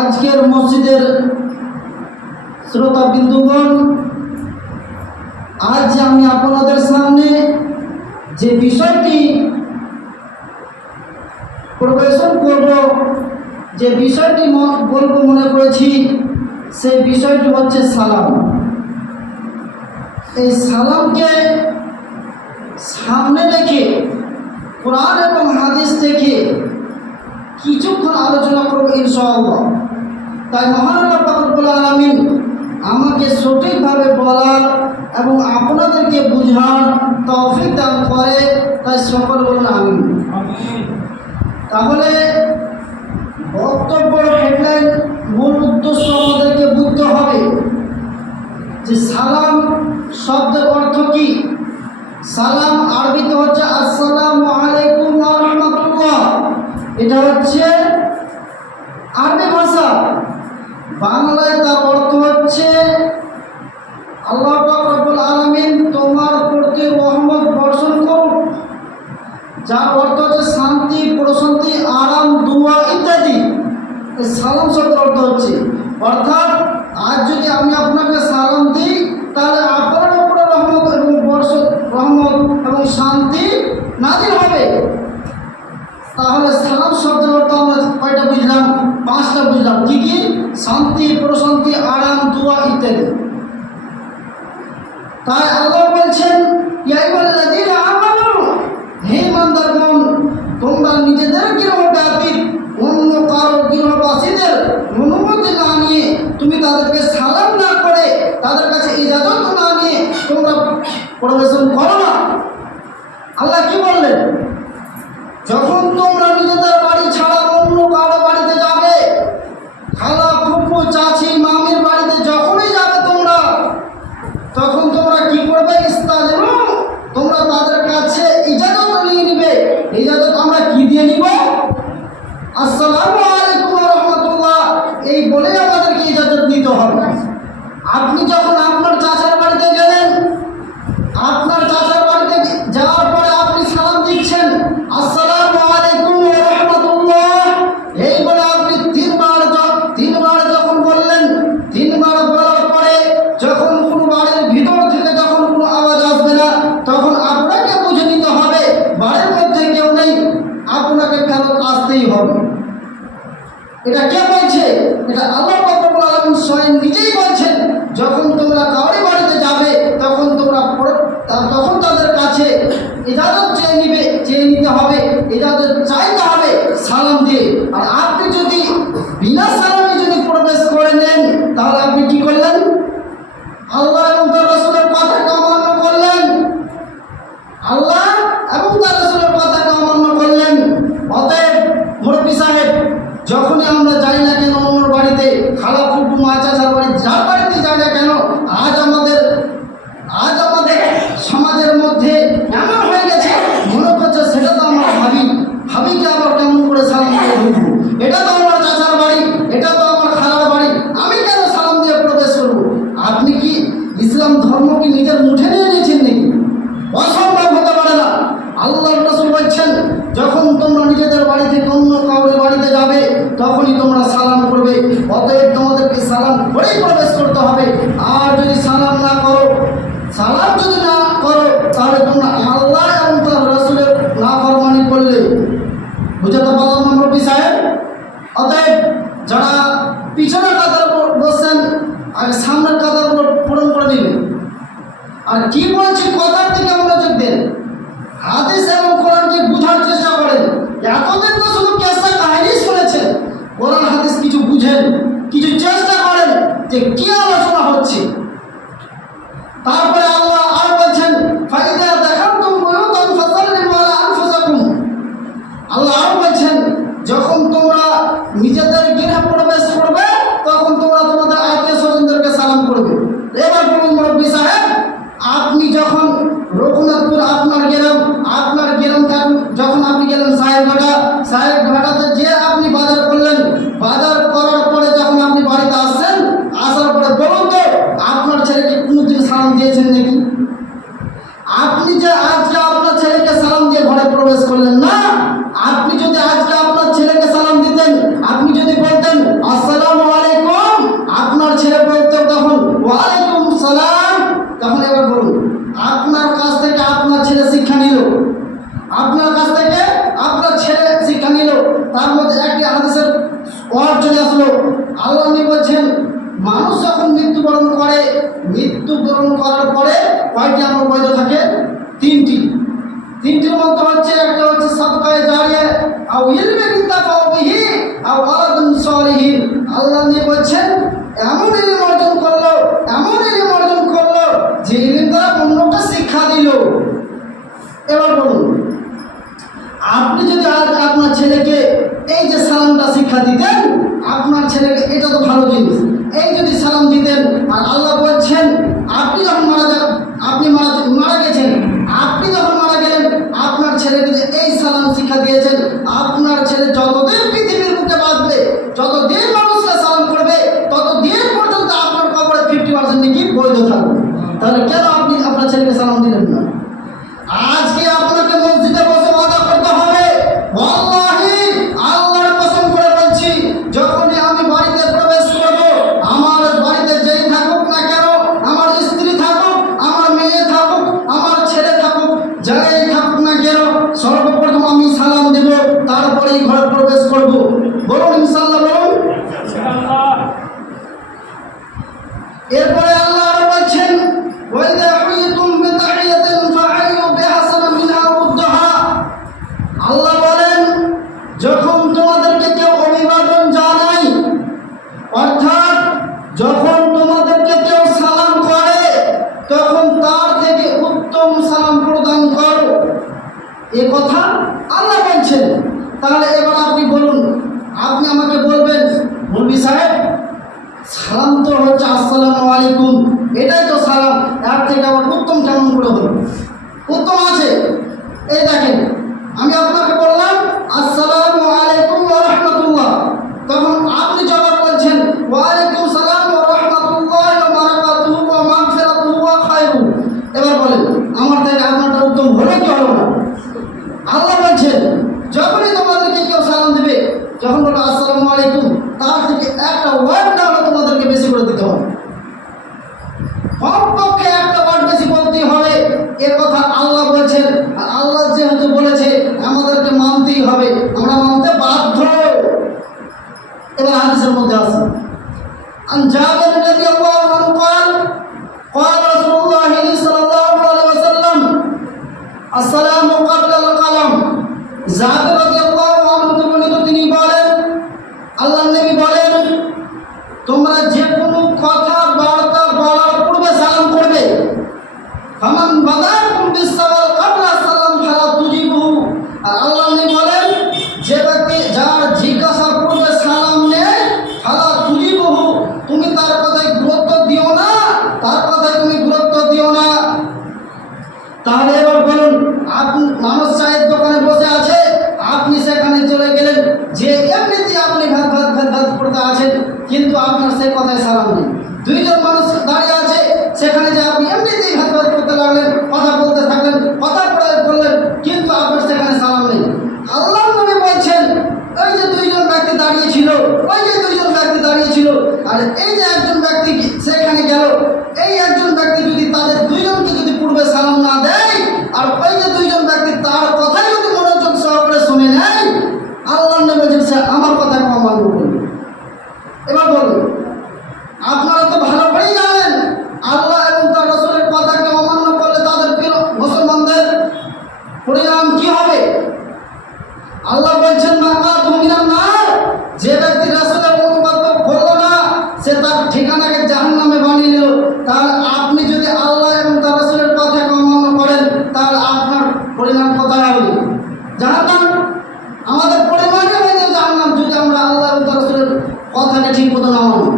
আজকের মসজিদের শ্রোতা বিন্দুগণ, আজ আমি আপনাদের সামনে যে বিষয়টি পরিবেশন করব, যে বিষয়টি বলবো মনে করেছি, সেই বিষয়টি হচ্ছে সালাম। এই সালামকে সামনে রেখে কোরআন এবং হাদিস থেকে কিছুক্ষণ আলোচনা করব ইনশাআল্লাহ। তাই মহান আল্লাহ রব্বুল আলামিন আমাকে সঠিকভাবে বলার এবং আপনাদেরকে বুঝার তৌফিক দান করে, তাই সকল বলুন আমিন। তাহলে বক্তব্যের হেডলাইন, মূল উদ্দেশ্য আমাদেরকে বুঝতে হবে যে সালাম শব্দের অর্থ কি। সালাম আরবিতে হচ্ছে আসসালামু আলাইকুম ওয়া রাহমাতুল্লাহ। এটা হচ্ছে আরবি ভাষা। বাংলায় তার অর্থ হচ্ছে আল্লাহ পাক রব্বুল আলামিন তোমার প্রতি রহমত বর্ষণ করুন, যার অর্থ হচ্ছে শান্তি, প্রশান্তি, আরাম, দোয়া ইত্যাদি। সালাম শব্দের অর্থ হচ্ছে, অর্থাৎ আজ যদি আমি আপনাকে সালাম দিই তাহলে আপনার উপরে রহমত এবং শান্তি নাজিল হবে। তাহলে সালাম শব্দের অর্থ আমরা কয়টা বুঝলাম? 5টা বুঝলাম। কি কি? শান্তি, প্রশান্তি, আরাম, দোয়া ইত্যাদি। তাই আল্লাহ বলছেন, ইয়া আইয়ুহাল্লাযীনা আমানু, হে ইমানদারগণ, তোমরা নিজেদের গৃহব্যতীত অন্য কারো গৃহবাসীদের অনুমতি না নিয়ে, তুমি তাদেরকে সালাম না করে, তাদের কাছে ইজাজত না নিয়ে তোমরা প্রবেশন করো না। আল্লাহ কি বললেন? যখন তোমরা নিজেদের বাড়ি ছাড়া অন্য কারো বাড়িতে যাবে, খালা, ফুফু, চাচি, মামির বাড়িতে যখনই যাবে তোমরা, তখন তোমরা কি করবে? ইস্তাজনু, তোমরা তাদের কাছে ইজাজত নিয়ে নিবে। ইজাজত আমরা কি দিয়ে নিব? আসসালামু আলাইকুম ওয়া রাহমাতুল্লাহ, এই বলে আমাদেরকে ইজাজত নিতে হবে। আপনি যখন আপনার চাচার বাড়িতে গেলেন, আপনার চাচার বাড়িতে যাওয়ার পরে আপনি সালাম দিচ্ছেন, আসসালামু আলাইকুম ওয়া রাহমাতুল্লাহ, এই বলে আপনি তিনবার যখন বললেন, 3বার বলার পরে যখন কোনো বাড়ির ভিতর থেকে যখন কোনো আওয়াজ আসবে না, তখন আপনাকে বুঝে নিতে হবে বাড়ির মধ্যে কেউ নেই, আপনাকে ফেরত আসতেই হবে। এটা কে বলছে? এটা আল্লাহ রব্বুল আলামিন স্বয়ং নিজেই বলছেন। যখন তোমরা কাউরি বাড়িতে যাবে তখন তাদের কাছে ইজাজত চেয়ে নিতে হবে, ইজাজত চাইতে হবে সালাম দিয়ে। আর আপনি যদি বিনা সালামে যদি প্রবেশ করে নেন, তাহলে আপনি কি করলেন? আল্লাহ এবং তার রাসূলের কথাকে অমান্য করলেন। আল্লাহ এবং তার রাসূলের কথাকে অমান্য করলেন। অতএব মুরব্বী সাহেব, যখনই আমরা যাই না কেন অন্য বাড়িতে, খালা, ফুফু, মা, চাচার বাড়ি, যার বাড়িতে যাই না কেন, আজ আমাদের সমাজের মধ্যে এমন হয়ে গেছে, মনে করছে সেটা তো আমার ভাবিকে আবার কেমন করে সালাম দিয়ে ঢুকবো, এটা তো আমার চাচার বাড়ি, এটা তো আমার খালার বাড়ি, আমি কেন সালাম দিয়ে প্রবেশ করবো? আপনি কি ইসলাম ধর্ম কি নিজের মুঠে নিয়ে নিয়েছেন নাকি? অসম্ভব হতে পারে না। আল্লাহর রাসূল বলছেন, যখন তোমরা নিজেদের বাড়ি থেকে অন্য কাউরের বাড়িতে যাবে তখনই তোমরা সালাম করবে। অতএব তোমাদেরকে সালাম করেই প্রবেশ করতে হবে। আর যদি সালাম না করো, তাহলে তোমরা আল্লাহ এবং তার রাসূলের নাফরমানি করলে। বুঝাতে পারলাম না মুরব্বী সাহেব? অতএব যারা পিছনের কাতার বসছেন, আর সামনের কাতারগুলো পূরণ করে দিবেন। আর কি বলছি কথার দিকে মনোযোগ দেন, হাদিস এবং কোরআনকে বুঝার চেষ্টা করেন। এতদিন তো শুধু কেসা কাহিনী শুনেছেন, কোরআন হাদিস কিছু বুঝেন, কিছু চেষ্টা করেন যে কি আলোচনা হচ্ছে। তারপরে আল্লাহ আর বলছেন, ফাইদা দাখালতুম বুয়ুতান ফাসাল্লিমু আলা আনফুসাকুম। আল্লাহ আর বলছেন, যখন তোমরা নিজেদের গৃহে প্রবেশ করবে তখন তোমরা তোমাদের আত্মীয় স্বজনদেরকে সালাম করবে। এবার বলুন মুরব্বী সাহেব, আপনি যখন রঘুনাথপুর আপনার গ্রাম যখন আপনি গেলেন সাহেবঘাটাতে, যে আপনি বাজার করলেন, বাজার করার পরে যখন আপনি বাড়িতে আসছেন, আসার পরে বলুন তো আপনার ছেলেকে কোনোদিন সালাম দিয়েছেন নাকি? মধ্যে একটি হাদিসের ওয়ার্ড চলে আসলো। আল্লাহ নবী বলছেন, মানুষ যখন মৃত্যুবরণ করে, মৃত্যুবরণ করার পরে কয়টি আমল বৈধ থাকে? তিনটির মধ্যে হচ্ছে, একটা হচ্ছে সাদকায়ে জারিয়া, আও ইলমে ইনতাফা বিহি, আও ওয়ালাদুন সালিহিন। আল্লাহ নবী বলছেন, এমন ইলম অর্জন করলো, এমন ইলম অর্জন করলো যে ইলম দ্বারা অন্যকে শিক্ষা দিল। এবার বলুন, আপনি যদি আজ আপনার ছেলেকে এই যে সালামটা শিক্ষা দিতেন, আপনার ছেলেকে, এটা তো ভালো জিনিস, এই যদি সালাম দিতেন, আর আল্লাহ বলছেন আপনি যখন আপনি মারা গেছেন, আপনি যখন মারা গেলেন, আপনার ছেলেকে যে এই সালাম শিক্ষা দিয়েছেন, আপনার ছেলে যতদিন পৃথিবীর বুকে বাঁচবে, যতদিন মানুষকে সালাম করবে, ততদিন পর্যন্ত আপনার কবরে 50% নাকি বৈধ থাকবে। তাহলে কেন আপনি আপনার ছেলেকে সালাম দিলেন না? আজকে আপনাকে মসজিদে বসে ওয়াদা করতে হবে, ওয়াল্লাহি আল্লাহর কসম করে বলছি, যখনই আমি বাড়িতে প্রবেশ করব, আমার বাড়িতে যেই থাকুক না কেন, আমার স্ত্রী থাকুক, আমার মেয়ে থাকুক, আমার ছেলে থাকুক, যাই থাকুক না কেন, সর্বপ্রথম আমি সালাম দেব, তারপরেই ঘরে প্রবেশ করব। বলুন ইনশাআল্লাহ, বলুন। এরপরে আল্লাহ আরো বলছেন, ওয়াইদা হুইতুম বিতাহিয়াতিন ফাআইয়ু বিহাসানা মিনহা রুদ্দাহা। আল্লাহ বলেন, যখন তোমাদেরকে কেউ অভিবাদন জানায়, অর্থাৎ যখন তোমাদেরকে কেউ সালাম করে, তখন তার থেকে উত্তম সালাম প্রদান করো। এ কথা আল্লাহ বলছেন। তাহলে এবার আপনি বলুন, আপনি আমাকে বলবেন, মুফতি সাহেব, সালাম তো হচ্ছে আসসালামু আলাইকুম, এটাই তো সালাম, এর থেকে আবার উত্তম কেমন করে হলো? উত্তম আছে। এই দেখেন, আমি আপনাকে বললাম আসসালামু আলাইকুম ওয়া রাহমাতুল্লাহ, তখন আপনি জবাব বলছেন ওয়ালাইকুম সালাম ওয়া রাহমাতুল্লাহি ওয়া বারাকাতুহু ওয়া মাগফিরাতুহু ওয়া খায়রু। এবার বলেন, আমার থেকে আপনারটা উত্তম হলো কি হলো না? আল্লাহ বলছেন, যখনই তোমাদেরকে কেউ সালাম দেবে, যখন বলো আসসালামু আলাইকুম, তার থেকে একটা ওয়ার্ড না হলে তোমাদেরকে বেশি করে দিতে হবে, কমপক্ষে একটা ওয়ার্ড বেশি বলতে হবে। এ কথা আল্লাহ বলছেন। আর আল্লাহ যেহেতু বলেছে, আমাদেরকে মানতেই হবে, আমরা মানতে বাধ্য। এবার হাদিসের মধ্যে আছে, আন জাবির রাদিয়াল্লাহু আনহু قال قال رسول الله صلى الله عليه وسلم السلام قبل القلم। জাবির রাদিয়াল্লাহু আনহু বর্ণিত, তিনি বলেন, আল্লাহর নবী বলেন, তোমরা যে কোনো কথা বার্তা বলার পূর্বে সালাম করবে। ফামান বাদাকুম বিসসালাম ক্বাবলা সালাম ফালা তুজিবুহু। আর আল্লাহ নবী বলেন, যে ব্যক্তি যার জিজ্ঞাসার পূর্বে সালাম নেয়, ফালা তুজিবুহু, তুমি তার কথায় গুরুত্ব দিও না, তার কথায় তুমি গুরুত্ব দিও না। তাহলে এবার বলুন, আপনি মানুষ চায়ের দোকানে বসে আছে, আপনি সেখানে চলে গেলেন, যে এমনিতে আপনি ভাত করতে আছেন, কিন্তু আপনার সে কথায় সালাম নেই। দুইজন মানুষ দাঁড়িয়ে আছে, সেখানে যে আপনি এমনিতেই ভাত করতে লাগলেন, কথা বলতে থাকলেন, কথা বললেন, কিন্তু আপনার সেখানে সালাম নেই। আল্লাহ নবী বলছেন, ওই যে দুইজন ব্যক্তি দাঁড়িয়ে ছিল, ওই যে দুইজন ব্যক্তি দাঁড়িয়ে ছিল, আর এই যে একজন ব্যক্তি সেখানে গেল, এই একজন ব্যক্তি যদি তাদের দুইজনকে যদি পূর্বে সালাম না দেয়, আর ওই যে দুইজন ব্যক্তি তার কথাই যদি মনোযোগ সহকারে শুনে নেয়, আল্লাহ নবী বলছেন, সে আমার কথা অমান্য করবে। এবার বলুন, আপনারা তো ভালো করেই জানেন, আল্লাহ এবং তার রাসূলের কথাকে অমান্য করলে তাদের মুসলমানদের পরিণাম কি হবে? আল্লাহ বলছেন, মাকাতুহু মিনান নার, যে ব্যক্তি রাসূলের অনুগত করল না, সে তার ঠিকানাকে জাহান্নামে বানিয়ে নিল। তাহলে আপনি যদি আল্লাহ এবং তার রাসূলের কথাকে অমান্য করেন, তাহলে আপনার পরিণাম কোথায় হবে? জাহান্নাম। আমাদের পরিণামই হবে জাহান্নাম, যদি আমরা আল্লাহ এবং তার রাসূলের কথাকে ঠিক মতো না মানি।